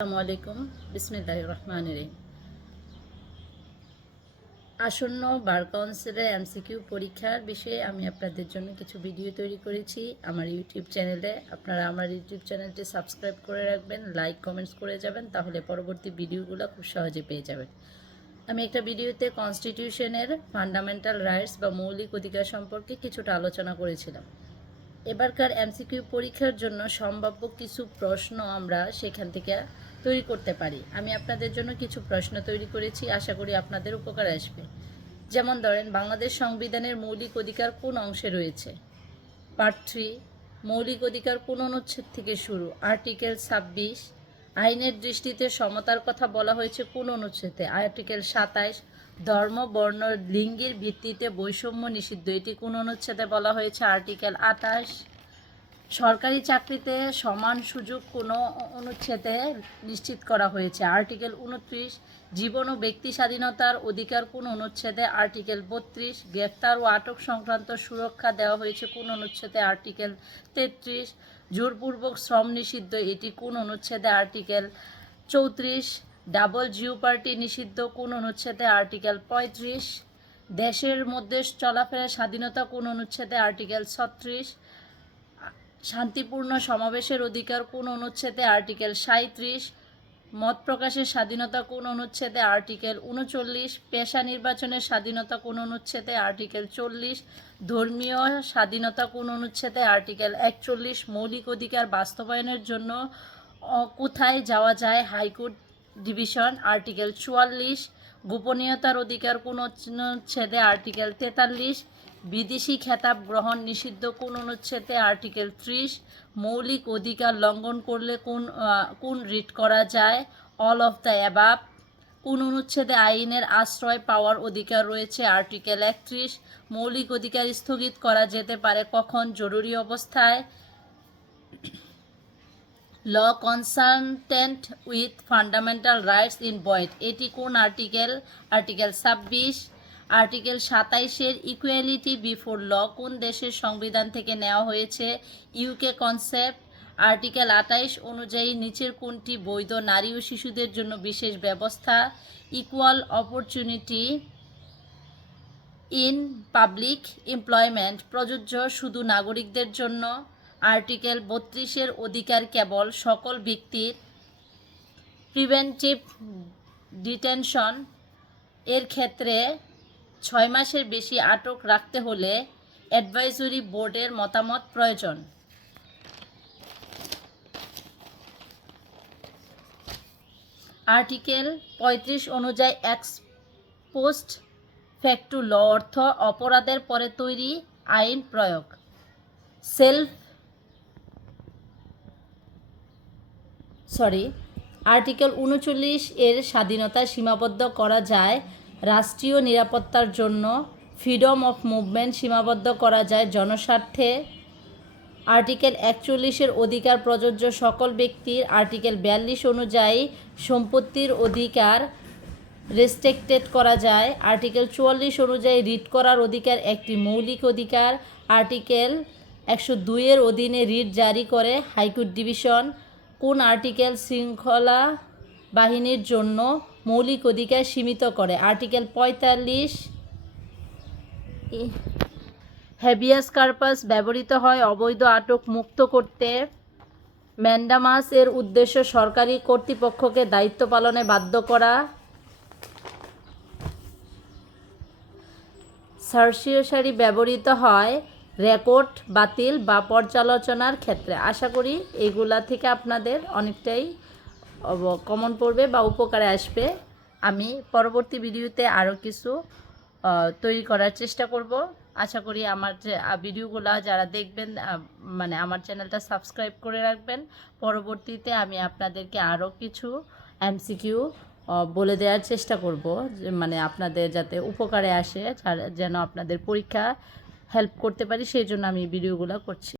আসসালামু আলাইকুম। বিসমিল্লাহির রহমানির রহিম। আসন্ন বার কাউন্সিলের এমসিকিউ পরীক্ষার বিষয়ে আমি আপনাদের জন্য কিছু ভিডিও তৈরি করেছি আমার ইউটিউব চ্যানেলে। আপনারা আমার ইউটিউব চ্যানেলটি সাবস্ক্রাইব করে রাখবেন, লাইক কমেন্টস করে যাবেন, তাহলে পরবর্তী ভিডিওগুলো খুব সহজে পেয়ে যাবেন। আমি একটা ভিডিওতে কনস্টিটিউশনের ফান্ডামেন্টাল রাইটস বা মৌলিক অধিকার সম্পর্কে কিছুটা আলোচনা করেছিলাম। এবারকার এমসিকিউ পরীক্ষার জন্য সম্ভাব্য কিছু প্রশ্ন আমরা সেখান থেকে তৈরি করতে পারি। আমি আপনাদের জন্য কিছু প্রশ্ন তৈরি করেছি, আশা করি আপনাদের উপকার আসবে। যেমন ধরেন, বাংলাদেশ সংবিধানের মৌলিক অধিকার কোন অংশে রয়েছে? পার্ট 3। মৌলিক অধিকার কোন অনুচ্ছেদ থেকে শুরু? আর্টিকেল 26। আইনের দৃষ্টিতে সমতার কথা বলা হয়েছে কোন অনুচ্ছেদে? আর্টিকেল 27। ধর্ম, বর্ণ, লিঙ্গের ভিত্তিতে বৈষম্য নিষিদ্ধ, এটি কোন অনুচ্ছেদে বলা হয়েছে? আর্টিকেল 28। সরকারি চাকরিতে সমান সুযোগ কোন অনুচ্ছেদে নিশ্চিত করা হয়েছে? আর্টিকেল 29। জীবন ও ব্যক্তি স্বাধীনতার অধিকার কোন অনুচ্ছেদে? আর্টিকেল 32। গ্রেফতার ও আটক সংক্রান্ত সুরক্ষা দেওয়া হয়েছে কোন অনুচ্ছেদে? আর্টিকেল 33। জোরপূর্বক শ্রম নিষিদ্ধ, এটি কোন অনুচ্ছেদে? আর্টিকেল 34। ডাবল জিওপার্টি নিষিদ্ধ কোন অনুচ্ছেদে? আর্টিকেল 35। দেশের মধ্যে চলাফেরার স্বাধীনতা কোন অনুচ্ছেদে? আর্টিকেল 36। শান্তিপূর্ণ সমাবেশের অধিকার কোন অনুচ্ছেদে? আর্টিকেল 37। মত প্রকাশের স্বাধীনতা কোন অনুচ্ছেদে? আর্টিকেল 39। পেশা নির্বাচনের স্বাধীনতা কোন অনুচ্ছেদে? আর্টিকেল 40। ধর্মীয় স্বাধীনতা কোন অনুচ্ছেদে? আর্টিকেল 41। মৌলিক অধিকার বাস্তবায়নের জন্য কোথায় যাওয়া যায়? High court division, article 44। গোপনীয়তার অধিকার কোন অনুচ্ছেদে? আর্টিকেল 43। বিদেশি খেতাব গ্রহণ নিষিদ্ধ কোন অনুচ্ছেদে? আর্টিকেল 30। মৌলিক অধিকার লঙ্ঘন করলে কোন রিট করা যায়? All of the above. কোন অনুচ্ছেদে আইনের আশ্রয় পাওয়ার অধিকার রয়েছে? আর্টিকেল 31। মৌলিক অধিকার স্থগিত করা যেতে পারে কখন? জরুরি অবস্থায়। Law consistent with fundamental rights in void, এটি কোন আর্টিকেল? আর্টিকেল 26। আর্টিকেল 27-এর ইকুয়ালিটি বিফোর ল কোন দেশের সংবিধান থেকে নেওয়া হয়েছে? UK concept. আর্টিকেল 28 অনুযায়ী নিচের কোনটি বৈধ নারী ও শিশুদের জন্য বিশেষ ব্যবস্থা? Equal opportunity in public employment প্রযোজ্য শুধু নাগরিকদের জন্য। আর্টিকেল 32-এর অধিকার কেবল সকল ব্যক্তির। প্রিভেন্টিভ ডিটেনশন এর ক্ষেত্রে 6 মাসের বেশি আটক রাখতে হলে অ্যাডভাইজরি বোর্ডের মতামত প্রয়োজন। আর্টিকেল 35 অনুযায়ী এক্স পোস্ট ফ্যাক্টো ল অর্থ অপরাধের পরে তৈরি আইন প্রয়োগ। আর্টিকেল 39-এর স্বাধীনতা সীমাবদ্ধ করা যায় রাষ্ট্রীয় নিরাপত্তার জন্য। ফ্রিডম অফ মুভমেন্ট সীমাবদ্ধ করা যায় জনস্বার্থে। আর্টিকেল 41-এর অধিকার প্রযোজ্য সকল ব্যক্তির। আর্টিকেল 42 অনুযায়ী সম্পত্তির অধিকার রেস্ট্রিক্টেড করা যায়। আর্টিকেল 44 অনুযায়ী রিট করার অধিকার একটি মৌলিক অধিকার। আর্টিকেল 102-এর অধীনে রিট জারি করে হাইকোর্ট ডিভিশন। কোন আর্টিকেল শৃঙ্খলা বাহিনীর জন্য মৌলিক অধিকার সীমিত করে? আর্টিকেল 45। হ্যাবিয়াস কর্পাস ব্যবহৃত হয় অবৈধ আটক মুক্ত করতে। ম্যান্ডামাস এর উদ্দেশ্য সরকারি কর্তৃপক্ষকে দায়িত্ব পালনে বাধ্য করা। সার্সিওসারি ব্যবহৃত হয় রেকর্ড বাতিল বা পর্যালোচনার ক্ষেত্রে। আশা করি এইগুলা থেকে আপনাদের অনেকটাই কমন পড়বে বা উপকারে আসবে। আমি পরবর্তী ভিডিওতে আরও কিছু তৈরি করার চেষ্টা করব। আশা করি আমার যে ভিডিওগুলো যারা দেখবেন মানে আমার চ্যানেলটা সাবস্ক্রাইব করে রাখবেন। পরবর্তীতে আমি আপনাদেরকে আরও কিছু এমসিকিউ বলে দেওয়ার চেষ্টা করব, মানে আপনাদের যাতে উপকারে আসে, যেন আপনাদের পরীক্ষা হেল্প করতে পারি, সেই জন্য আমি ভিডিওগুলো করছি।